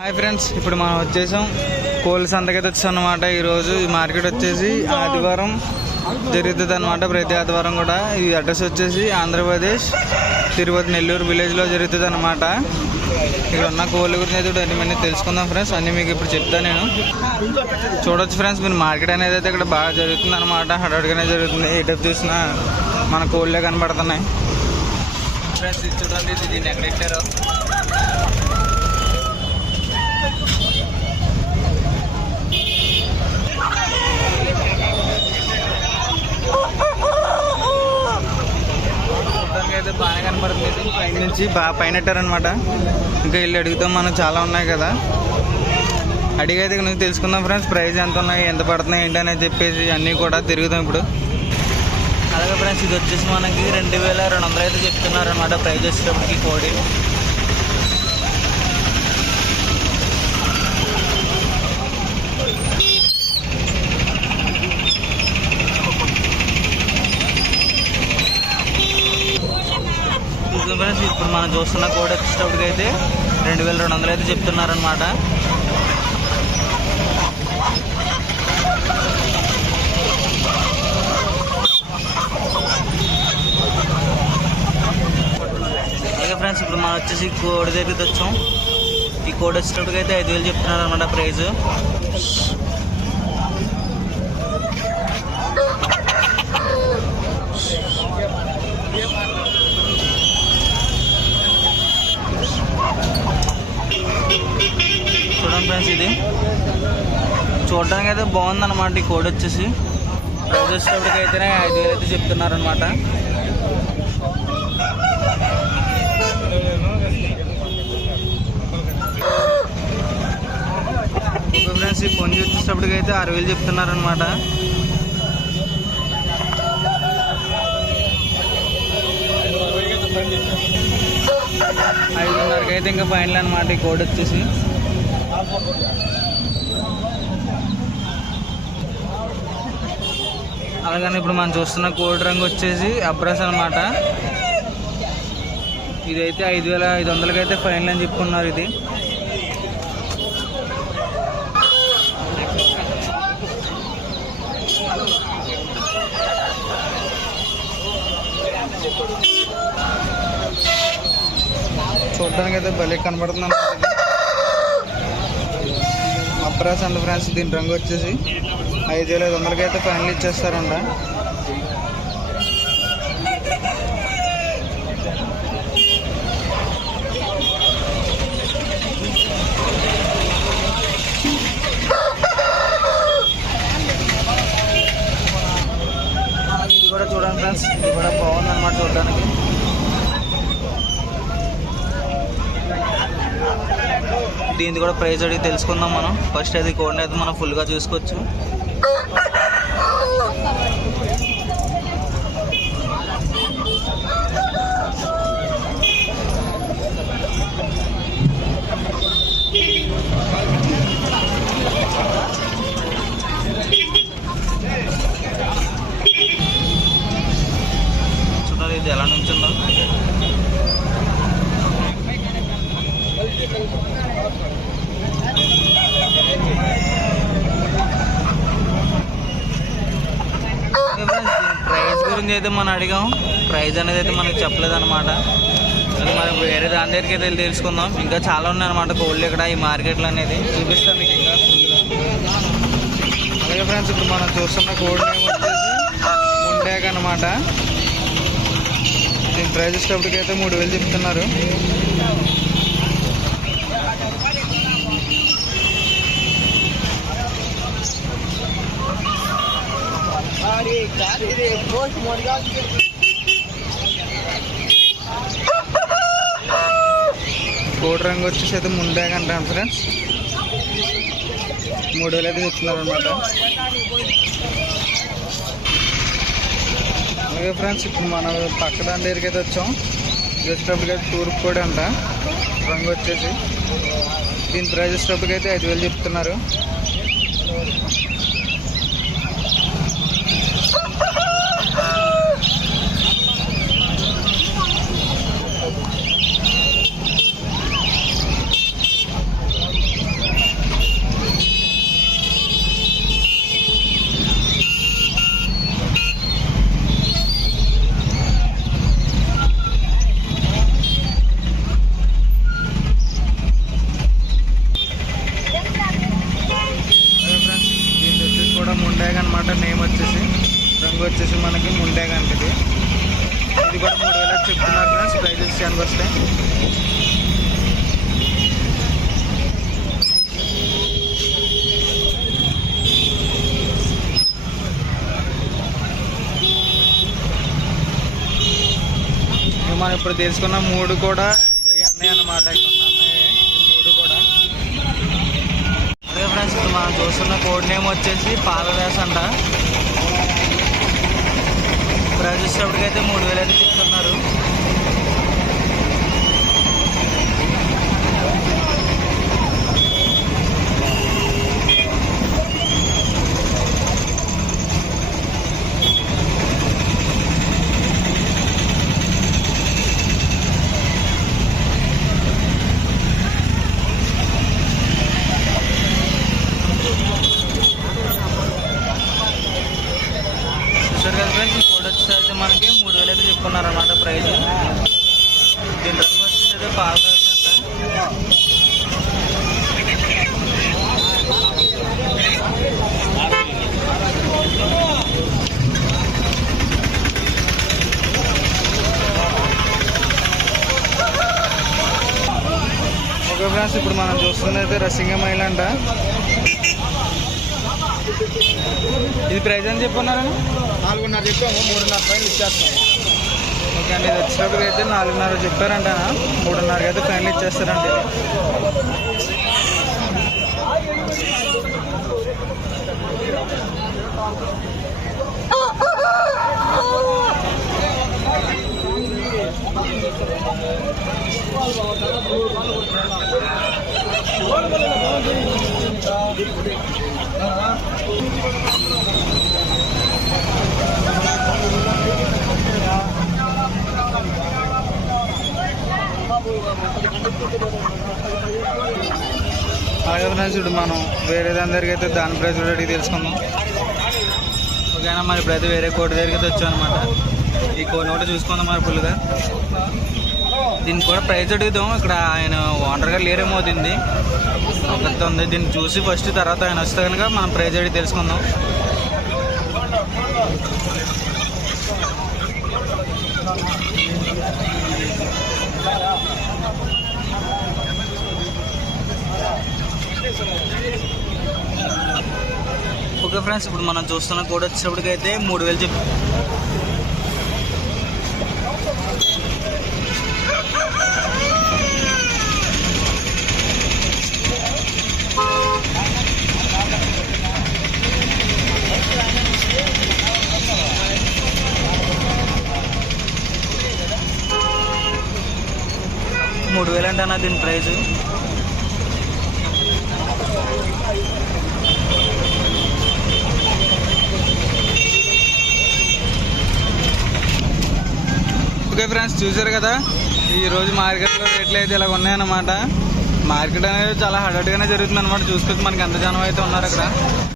Hi friends ఇప్పుడు మనం వచ్చేసాం. కోళ్ళ సంతకైతే వచ్చాం అనమాట ఈరోజు. ఈ మార్కెట్ వచ్చేసి ఆదివారం జరుగుతుంది అనమాట ప్రతి ఆదివారం కూడా. ఈ అడ్రస్ వచ్చేసి ఆంధ్రప్రదేశ్ తిరుపతి నెల్లూరు విలేజ్లో జరుగుతుంది అనమాట ఇక్కడ ఉన్న కోళ్ళ గురించి అయితే అన్ని తెలుసుకుందాం ఫ్రెండ్స్. అన్ని మీకు ఇప్పుడు చెప్తాను నేను. చూడొచ్చు ఫ్రెండ్స్ మీరు మార్కెట్ అనేది అయితే ఇక్కడ బాగా జరుగుతుంది అనమాట హడావుడిగానే జరుగుతుంది. టైప్ చూసినా మన కోళ్ళే కనబడుతున్నాయి. ఫ్రెండ్స్ ఇది చూడండి ఇది దీన్ని ఎక్కడ పెట్టారో మొత్తానికి అయితే బాగానే కనపడుతుంది ఇది. పైన నుంచి బాగా పైన పెట్టారనమాట ఇంకా వెళ్ళి అడుగుతాం మనం చాలా ఉన్నాయి కదా. అడిగైతే నువ్వు తెలుసుకుందాం ఫ్రెండ్స్ ప్రైస్ ఎంత ఉన్నాయి ఎంత పడుతున్నాయి ఏంటి అనేది చెప్పేసి అన్నీ కూడా తిరుగుతాం ఇప్పుడు. అలాగే ఫ్రెండ్స్ ఇది వచ్చేసి మనకి రెండు వేల రెండు వందలు అయితే చెప్తున్నారు అనమాట ప్రైజ్ వచ్చేటప్పటికి కోడి చూద్దాం ఫ్రెండ్స్ ఇప్పుడు మనం చూస్తున్న కోడ్ వచ్చేటప్పటికి అయితే రెండు వేల రెండు వందలు అయితే చెప్తున్నారనమాట అలాగే ఫ్రెండ్స్ ఇప్పుడు మనం వచ్చేసి కోడి దగ్గరికి వచ్చాం. ఈ కోడ్ వచ్చేటప్పటికి అయితే ఐదు వేలు చెప్తున్నారు అనమాట ప్రైస్ చూడండి ఫ్రెండ్స్ ఇది చూడడానికి అయితే బాగుందన్నమాట ఈ కోడ్ వచ్చేసి. ప్రైస్ ఐదు వేలు అయితే చెప్తున్నారు అనమాట ఫ్రెండ్స్ ఈ పొంజి వచ్చేటప్పటికి ఆరు వేలు చెప్తున్నారు అనమాట ఐదున్నరకి అయితే ఇంకా ఫైనల్ అనమాట ఈ కోడ్ వచ్చేసి. అలాగని ఇప్పుడు మనం చూస్తున్న కోడి రంగు వచ్చేసి అబ్రస్ అనమాట ఇదైతే ఐదు వేల ఐదు వందలకి అయితే ఫైనల్ అని చెప్పుకున్నారు ఇది. చూడడానికి అయితే భలే కనబడుతుంది అన్నమాట అబ్రాస్ అండ్ ఫ్రెండ్స్ దీని రంగు వచ్చేసి ఐదు వేల ఐదు వందలకి అయితే ఫైనల్ ఇచ్చేస్తారంట ఇది కూడా చూడండి ఫ్రెండ్స్ ఇది కూడా బాగుంది అనమాట చూడడానికి దీనికి కూడా ప్రైస్ అడిగి తెలుసుకుందాం మనం. ఫస్ట్ అది కోడిని అయితే మనం ఫుల్గా చూసుకోవచ్చు. ప్రైస్ గురించి అయితే మనం అడిగాం. ప్రైస్ అనేది అయితే మనకి చెప్పలేదు అనమాట మనం వేరే దాని దగ్గరికి అయితే వెళ్ళి తెలుసుకుందాం. ఇంకా చాలా ఉన్నాయన్నమాట కోళ్ళు ఇక్కడ ఈ మార్కెట్లో అనేది. చూపిస్తాం మీకు ఇంకా. అలాగే ఫ్రెండ్స్ ఇప్పుడు మనం చూస్తున్న కోడ్ నేమ్ ముండాక్ అనమాట దీని ప్రైస్ ఇచ్చేటప్పటికైతే మూడు వేలు చెప్తున్నారు. కోడి రంగు వచ్చేసి అయితే ముండాక్ అంటాను ఫ్రెండ్స్. మూడు వేలు అయితే చెప్తున్నారు అనమాట అలాగే ఫ్రెండ్స్ ఇప్పుడు మనం పక్క దాని దగ్గరికి అయితే వచ్చాం. వచ్చేటప్పటికి అయితే తూర్పు కూడా అంట రంగు వచ్చేసి. దీని ప్రైజెస్ వచ్చేటప్పటికి అయితే ఐదు వేలు చెప్తున్నారు. విషయానికి వస్తే మనం ఇప్పుడు తెలుసుకున్న మూడు కూడా అన్నాయి ఇవన్నీ అన్నమాట. మూడు కూడా. అదే ఫ్రెండ్స్ ఇప్పుడు మనం చూస్తున్న కోడ్ నేమ్ వచ్చేసి పాలరాస్ అంట. ప్రైస్ వచ్చేటప్పటికైతే మూడు వేలు అయితే చెప్తున్నారు చూసారు కదా ఫ్రెండ్స్ ఈ కోడ్ వచ్చేసరికి మనకి తీసుకున్నారన్నమాట ప్రైజ్. దీని రంగు వచ్చేసి పాలరాస్ ఓకే ఫ్రెండ్స్ ఇప్పుడు మనం చూస్తున్నది అయితే రసింగ మైల్ అంట. ఇది ప్రైజ్ అని చెప్పున్నారని నాలుగున్నర చెప్పాము మూడున్నర పైన ఇచ్చేస్తాము. కానీ అండి ఇది అయితే నాలుగున్నర చెప్పారంట. మూడున్నరకి అయితే ఫైనల్ ఇచ్చేస్తారండి ఇది అలాగే ఫ్రెండ్స్ ఇప్పుడు మనం వేరే దగ్గరికి అయితే దాని ప్రైస్ కూడా అడిగి తెలుసుకుందాం. ఓకేనా మరి ఇప్పుడైతే వేరే కోటి దగ్గరికి అయితే వచ్చాం అనమాట ఈ కోటి కూడా చూసుకుందాం మరి ఫుల్గా దీనికి కూడా ప్రైస్ అడుగుదాం. ఇక్కడ ఆయన ఓనర్గా లేరేమో దీన్ని. ఒకరితో ఉంది దీన్ని చూసి ఫస్ట్ తర్వాత ఆయన వస్తే కనుక మనం ప్రైజ్ అడిగి తెలుసుకుందాం. ఓకే ఫ్రెండ్స్ ఇప్పుడు మనం చూస్తున్న కోడ్ వచ్చేటప్పటికైతే మూడు వేలు చెప్పి. మూడు వేలు అంటే అన్న దీని ప్రైజు? ఫ్రెండ్స్ చూసారు కదా? ఈ రోజు మార్కెట్లో రేట్లు అయితే ఇలా ఉన్నాయన్నమాట. మార్కెట్ అనేది చాలా హడాటుగానే జరుగుతుంది అనమాట చూసుకొచ్చి మనకి ఎంత జనం అయితే ఉన్నారు అక్కడ.